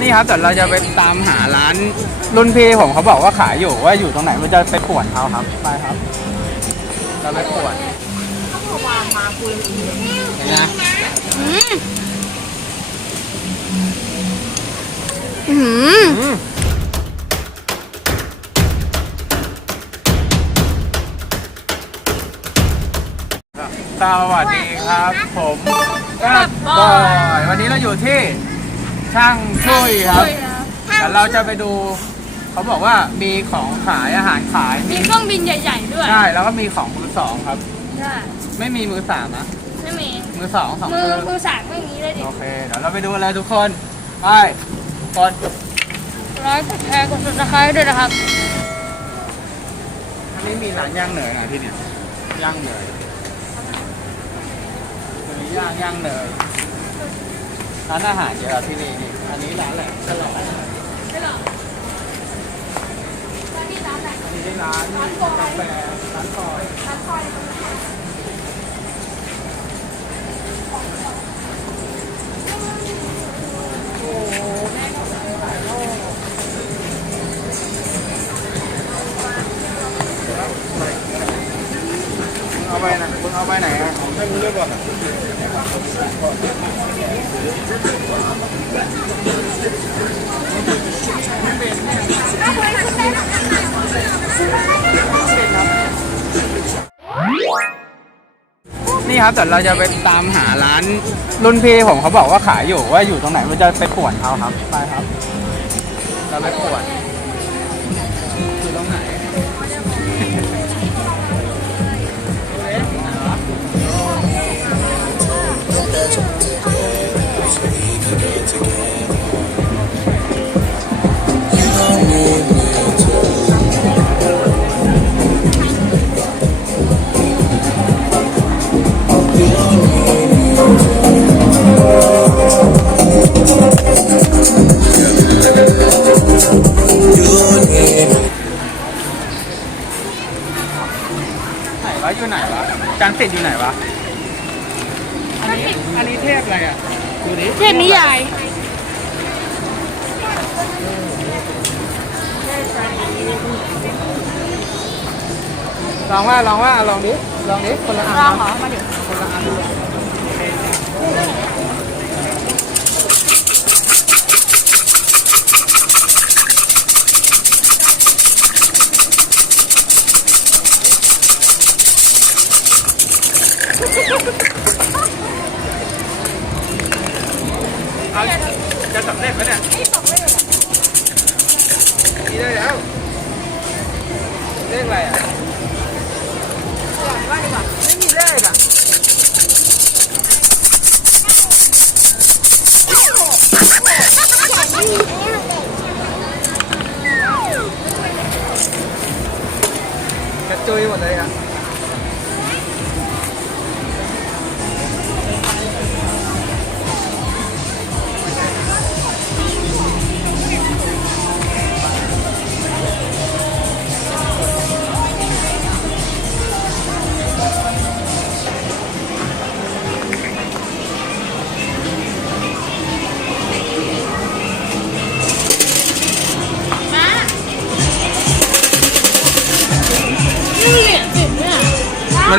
นี่ครับแต่เราจะไปตามหาร้านรุ่นพี่ผมเขาบอกว่าขายอยู่ว่าอยู่ตรงไหนมันจะไปป่วนเขาครับไปครับ เราไปป่วนเห็นไหมอืมอืมสวัสดีครับ ผมกับบอยวันนี้เราอยู่ที่ ช่างช่วยครับเดี๋ยวเราจะไปดูเขาบอกว่ามีของขายอาหารขายมีเครื่องบินใหญ่ ๆ ด้วย ใช่ แล้วก็มีของมือสองครับ ใช่ ไม่มีมือสามนะ ไม่มี มือสองสองมือมือมือสากไม่มีเลยดิ โอเค เดี๋ยวเราไปดูกันเลยทุกคน ไปกดร้อยกดแชร์กดซับสไครต์ด้วยนะครับอันนี้มีร้านย่างเนยนะที่เนี่ยย่างเนยตัวนี้ย่างย่างเนย ร้านอาหารเยอะที่นี่นี่อันนี้ร้านอะไรฉลองไม่หรอกร้านนี้ร้านไหนอันนี้ร้านกาแฟ ครับแต่เราจะไปตามหาร้านรุ่นพี่ผมเขาบอกว่าขายอยู่ว่าอยู่ตรงไหนมันจะไปป่วนเขาครับไปครับ เราไปป่วนอยู่ตรงไหนไลองว่าลองว่าลองดิลองดิคนละอันลองเหรอมาดิคนละอันเอาจะสำเร็จไหมเนี่ยนี่ได้แล้วเลขอะไรอะ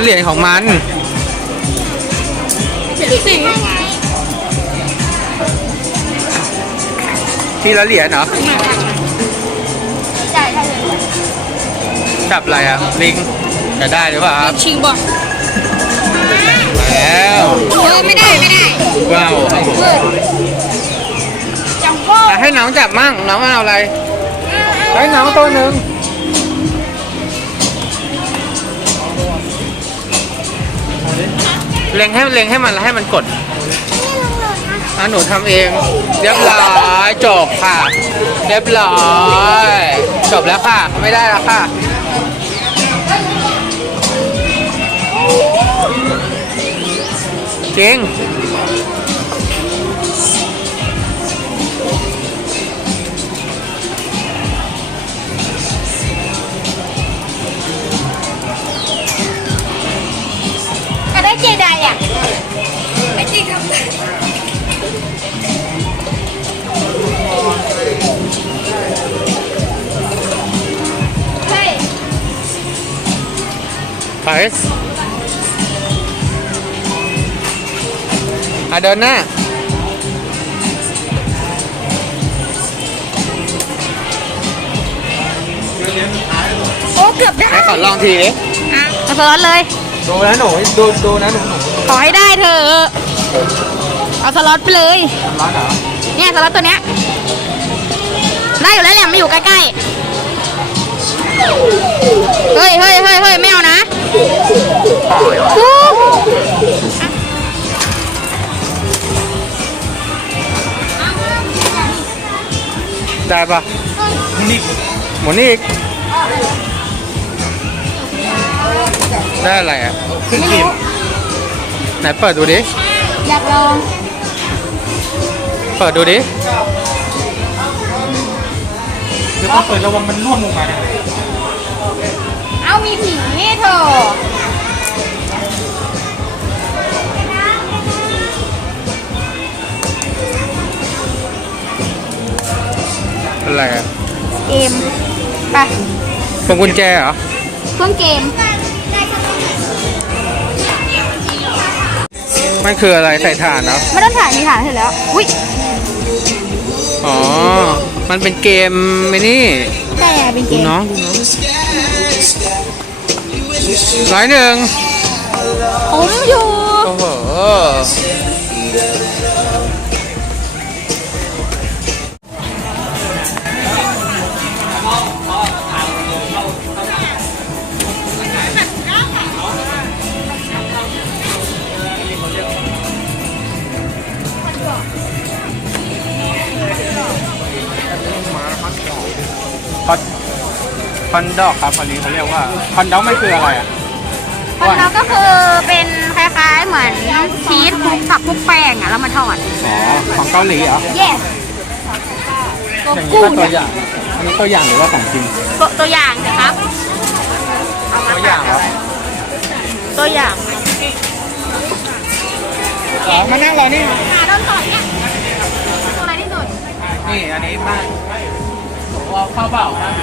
เหรียญของมันเหรียญสิบที่ละเหรียญเหรอใช่ใช่เลยจับอะไรอะลิงจะได้หรือเปล่าครับชิงบอกแล้วเออไม่ได้ไม่ได้ว้าวครับผมจังโก้อะให้น้องจับมั่งน้องเอาอะไรให้น้องตัวหนึ่ง เล็งให้เล็งให้มันแล้วให้มันกดอะหนูทำเอง เรียบร้อยจบค่ะ เรียบร้อยจบแล้วค่ะ ไม่ได้แล้วค่ะจริง อะเดินหน้าโอ้เกือบได้ให้ขอลองทีดิอะเอาสล็อตเลย ดูนะหนูดูดูนะหนูหนูขอให้ได้เถอะเอาสล็อตไปเลยทำร้านเหรอเนี่ยสล็อตตัวเนี้ยได้อยู่แล้วแหละมาอยู่ใกล้ๆ เฮ้ยเฮ้ยเฮ้ยเฮ้ยไม่เอานะอู้ ได้ปะนี่หมุนอีกได้อะไรอะขึ้นครีมไหนเปิดดูดิ อยากลอง เปิดดูดิคือถ้าเปิดระวังมันร่วงลงมาเนี่ยเอา มีผีเถอะอะไรอะเกมไปพวงกุญแจเหรอ เครื่องเกม มันคืออะไรใส่ถ่านเหรอไม่ต้องถ่ายมีถ่ายเสร็จแล้ว อุ้ยอ๋อ มันเป็นเกมไอ้นี่ใช่ไงเป็นเกดูมน้องดูน้อง ร้อยหนึ่งผมอยู่ โอ้โห คอนดอกครับอันนี้เขาเรียกว่าคอนดอกไม่คืออะไรอะคอนเราก็คือเป็นคล้ายๆเหมือนชีสคลุกผักคลุกแป้งอะแล้วมาทอดอ๋อของเกาหลีเหรอ yes ตัวอย่างนี้กุ้ก็งตัวอย่างอันนี้ตัวอย่างหรือว่าของจริงตัวตัวอย่างนะครับเมตัวอย่างเหรอตัวอย่างอ๋อมานั่งรอนี่หาโดนต่อยเนี่ยตัวอะไรที่สุดนี่อันนี้บ้านว่าข้าวเปล่าครับ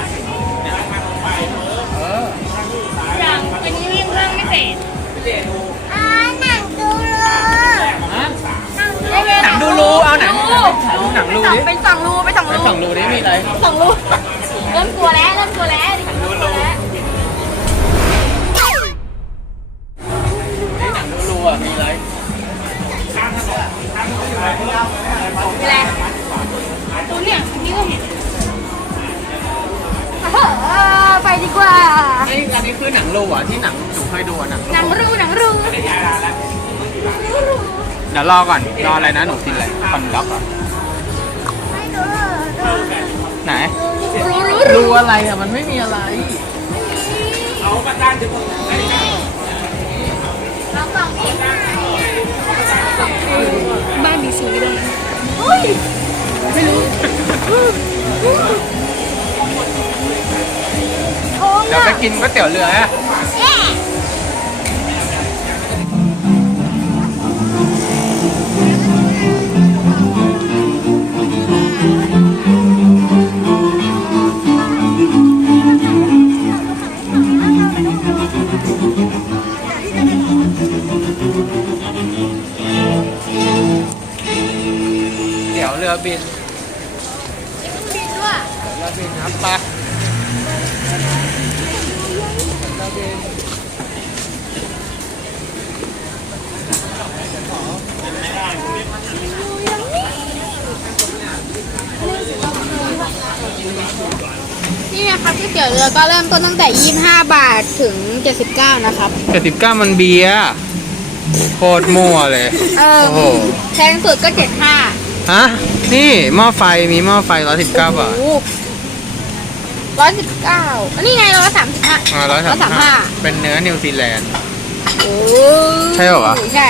เรื่องไม่เสร็จอ่าหนังดูรูฮะหนังดูรูเอาหนังดูหนังรูดิเป็นสองรูเป็นสองไปรูส่องรูดิมีอะไรสองรูเริ่มกลัวแล้วเริ่มกลัวแล้วดูรูนี่หนังดูรูอะมีอะไรมีอะไรตัวเนี่ยอันนี้ก็เห็นเออ ไปดีกว่า ไอ้อันนี้คือหนังรูอะที่หนังหนูเคยดูอะหนังหนังรูหนังรูเดี๋ยวรอก่อนรออะไรนะหนูกินอะไรคอนด็อกเหรอไหนรู้รู้รูอะไรอะมันไม่มีอะไรเอาประกันถึงลองส่องดิบ้านมีสีด้วยอุ้ยไม่รู้ เดี๋ยวไปกินก๋วยเตี๋ยวเรือฮะ นี่นะครับก๋วยเตี๋ยวเรือก็เริ่มต้นตั้งแต่ 25 บาทถึง 79 นะครับ เจ็ดสิบเก้ามันเบียร์โคตรมั่วเลย เออโอ้โห แพงสุดก็ 75ฮะ นี่หม้อไฟมีหม้อไฟร้อยสิบเก้าบาทร้อยสิบเก้าอันนี้ไงร้อยสามสิบห้าอ่าร้อยร้อยสาสามมห้าห้าเป็นเนื้อนิวซีแลนด์ โอ้ใช่เหรอวะ ใช่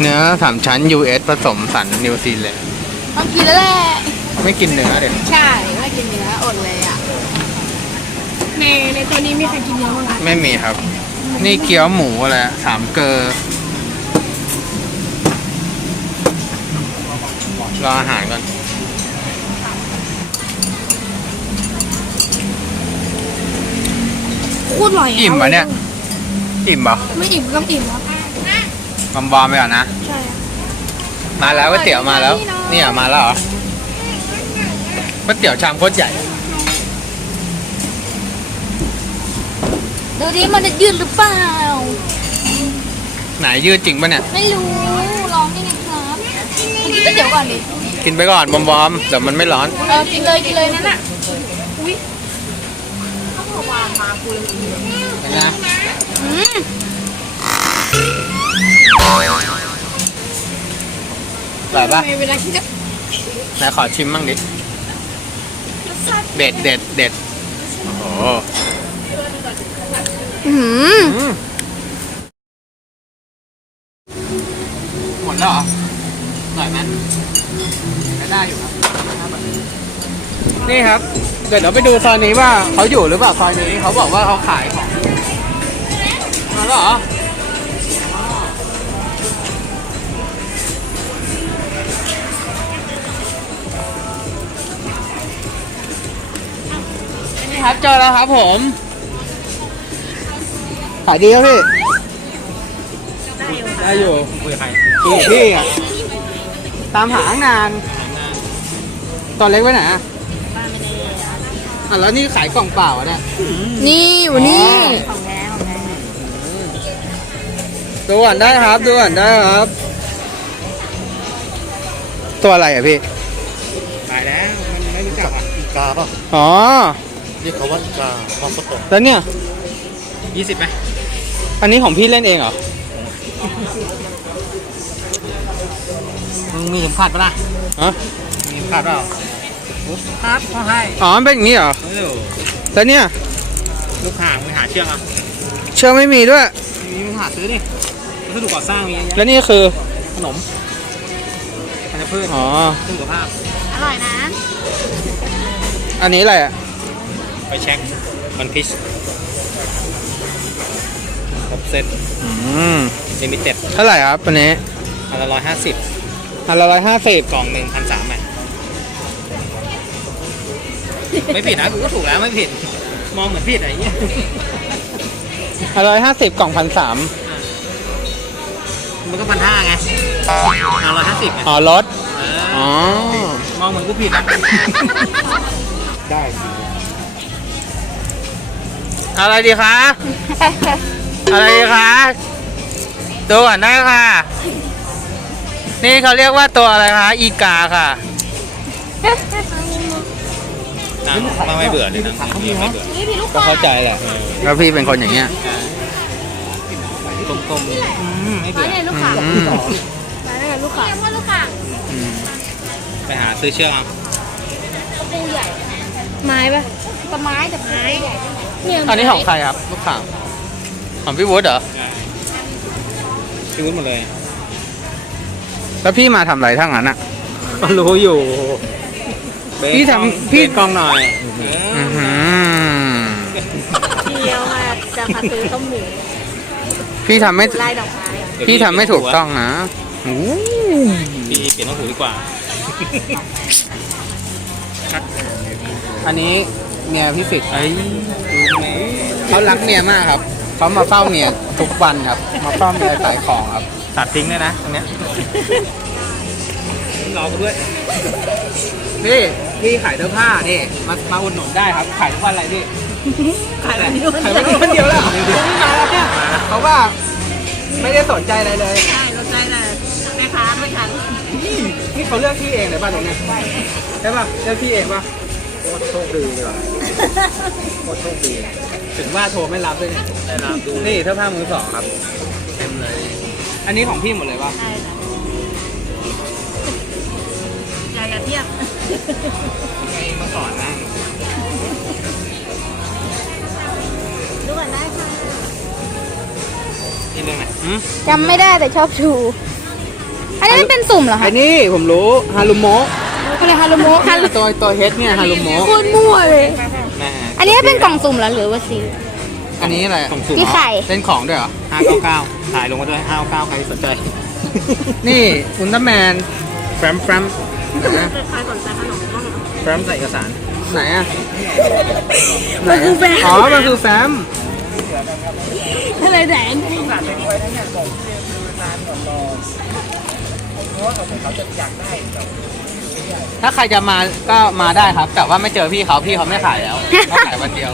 เนื้อสามชั้น US ผสมสันนิวซีแลนด์ ต้องกินแล้วแหละ ไม่กินเนื้อเด็ดใช่ไม่กินเนื้ออดเลยอะ ในในตัวนี้มีใครกินเนื้อบ้างไม่มีครับ นี่เกี๊ยวหมูอะไรอะสามเกลอรออาหารก่อน โคตรอร่อยอิ่มปะเนี่ย อิ่มเปล่าไม่อิ่มต้องอิ่มครับบอมบอมไปก่อนนะ ใช่มาแล้วก๋วยเตี๋ยวมาแล้วนี่อะมาแล้วเหรอก๋วยเตี๋ยวชามโคตรใหญ่ ดูดิมันจะยืดหรือเปล่า ไหนยืดจริงปะเนี่ย ไม่รู้ลองนี่ไงครับกินก๋วยเตี๋ยวก่อนดิกินไปก่อนบอมบอมเดี๋ยวมันไม่ร้อน เออกินเลยกินเลยนั่นน่ะนะอืมอร่อยปะเวลาคิดจะไหนขอชิมบ้างดิเด็ดเด็ดเด็ดโอ้โห อืมอืมหมดแล้วเหรออร่อยไหมก็ได้อยู่ครับนี่ครับ เดี๋ยวเราไปดูซอยนี้ว่าเขาอยู่หรือเปล่าซอยนี้เขาบอกว่าเขาขายของอยู่มาแล้วเหรอนี่ครับเจอแล้วครับผม ขายดีครับพี่ได้อยู่คุยกับใครคุยกับพี่อะตามหาตั้งนาน ตอนเล็กไว้ไหนอะอะแล้วนี่ขายกล่องเปล่าอะเนี่ย นี่อยู่นี่ดูก่อนได้ครับดูก่อนได้ครับ ตัวอะไรอะพี่ ตายแล้ว มันไม่รู้จักอะอีกาป่ะอ๋อ เรียกเขาว่าอีกามาสโตะแล้วเนี่ย ยี่สิบไหม อันนี้ของพี่เล่นเองเหรอ มึงมีเข็มขัดปะล่ะ ฮะ มีเข็มขัดเปล่าครับเขาให้อ๋อมันเป็นอย่างนี้เหรอ เออแล้วเนี่ย ลูกห่างไปหาเชือกอะเชื่อไม่มีด้วย มีมึงหาซื้อดิวัสดุก่อสร้างมีเยอะแล้แยะวนี่คือ ขนมธัญพืชอ๋อสุขภาพ อร่อยนะ อันนี้อะไรอะ ไปเช็คมันพิช ครบเซ็ตอืมลิมิเต็ดเท่าไหร่ครับอันนี้อันละร้อยห้าสิบอันละร้อยห้าสิบกล่องหนึ่งพันสามอะไม่ผิดนะกูก็ถูกแล้วไม่ผิด มองเหมือนผิดอะไรเงี้ยอันร้อยห้าสิบกล่องพันสามมันก็พันห้าไงเอาร้อยห้าสิบไงอ๋อลดเออ๋ออมองเหมือนกูผิดอะได้สิอะไรดีคะ อะไรดีคะดูก่อนได้ค่ะ นี่เขาเรียกว่าตัวอะไรคะ อีกาค่ะน้ำไม่เบื่อเลยนะไม่เบื่อนี่พี่ลูกก็เข้าใจแหละแล้วพี่เป็นคนอย่างเงี้ยกลมๆอืมไม่เบื่อเนี่ยลูกข่างอืมมาได้กับลูกข่างว่าลูกข่างอืมไปหาซื้อเชือกเอาปูใหญ่ไม้ปะกระไม้แต่ไม้เนี่ยอันนี้ของใครครับ ลูกข่าง ของพี่วุฒิเหรอ พี่วุ้นหมดเลย แล้วพี่มาทำอะไรทั้งนั้นอะ ก็รู้อยู่พี่ทำพี่ พี่กล้องหน่อยอื้อหือเดียวมาจะมาซื้อต้มหมูพี่ทำไม่ลายดอกไม้พี่ทำไม่ถูกต้องนะโอ้พี่เปลี่ยนต้องหูดีกว่า อันนี้เมียพี่สิทธิ์ไอ้ดูแม่เขารักเมียมากครับ เขามาเฝ้าเมียทุกวันครับ มาเฝ้าเมียขายของครับ ตัดทิ้งได้นะตรงเนี้ยรอกูด้วยพี่พี่ขายเสื้อผ้านี่มามาอุดหนุนได้ครับขายทุกวันอะไรพี่ขายแบบนี้ขายวันนี้วันเดียวแล้วเหรอมาแล้วเนี่ยเขาว่าไม่ได้สนใจอะไรเลยใช่รถใจเลยแม่ค้าไม่ทันนี่นี่เขาเลือกที่เองเลยป่ะตรงเนี้ยใช่ป่ะเลือกที่เองป่ะโคตรโชคดีเลยว่ะโคตรโชคดี ถึงว่าโทรไม่รับด้วยเนี่ยได้รับดูนี่เสื้อผ้ามือสองครับ เต็มเลย อันนี้ของพี่หมดเลยป่ะใช่ค่ะอย่าอย่าเทียบเมื่อก่อนนะดูก่อนได้ค่ะนี่เรื่องไหนหืมจำไม่ได้แต่ชอบชู อันนี้มันเป็นสุ่มเหรอไอ้คะนี่ผมรู้ฮารุโมะอะไรฮารุโมะฮารุตัวตัวเฮดเนี่ยฮารุโมะโคตรมั่วเลยแม่ อันนี้เป็นกล่องสุ่มเหรอหรือว่าซี อันนี้อะไรของสูงพี่ไข่เล่นของด้วยเหรอห้าเก้าเก้าถ่ายลงมาด้วยห้าเก้าใครสนใจ นี่อุลตร้าแมนแฟรมแฟรมไหนอะใครสนใจขนมบ้างแฟ้มใส่เอกสาร ไหนอะมันคือแฟนอ๋อ มันคือแฟมไม่เหลือนะครับอะไรแดง สั่งเล็กไว้ทั้งเนี่ยบอกเรียนคือนานกว่ารอผมรู้ว่าเขาจะอยากได้แต่ถ้าใครจะมาก็มาได้ครับ แต่ว่าไม่เจอพี่เขาพี่เขาไม่ขายแล้วเขาขายวันเดียว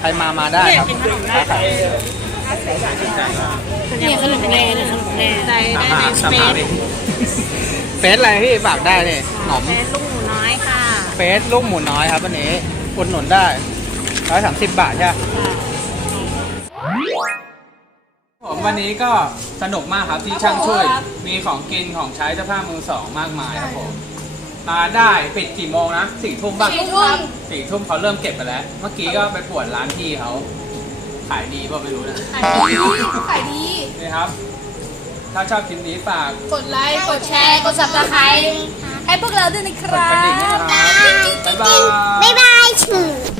ใครมามาได้ครับถ้าขายเนี่ยขนมแดงเนี่ยขนมแดงใส่ได้ในเฟซเฟสอะไรพี่ฝากได้เลยหนอมเฟซลูกหมูน้อยค่ะ เฟสลูกหมูน้อยครับวันนี้อุดหนุนได้ร้อยสามสิบบาทใช่ไหมผมวันนี้ก็สนุกมากครับที่ช่างช่วย มีของกินของใช้เสื้อผ้ามือสองมากมายครับผม มาได้ปิดกี่โมงนะสี่ทุ่มบ้างสี่ทุ่มสี่ทุ่มเขาเริ่มเก็บไปแล้ว เมื่อกี้ก็ไปปวดร้านพี่เขาขายดีป่าไม่รู้นะขายดีขายดีนี่ครับ ถ้าชอบคลิปนี้ฝากกดไลค์กดแชร์กดซับสไครต์ให้พวกเราด้วยนะครับ บ๊ายบาย บ๊ายบาย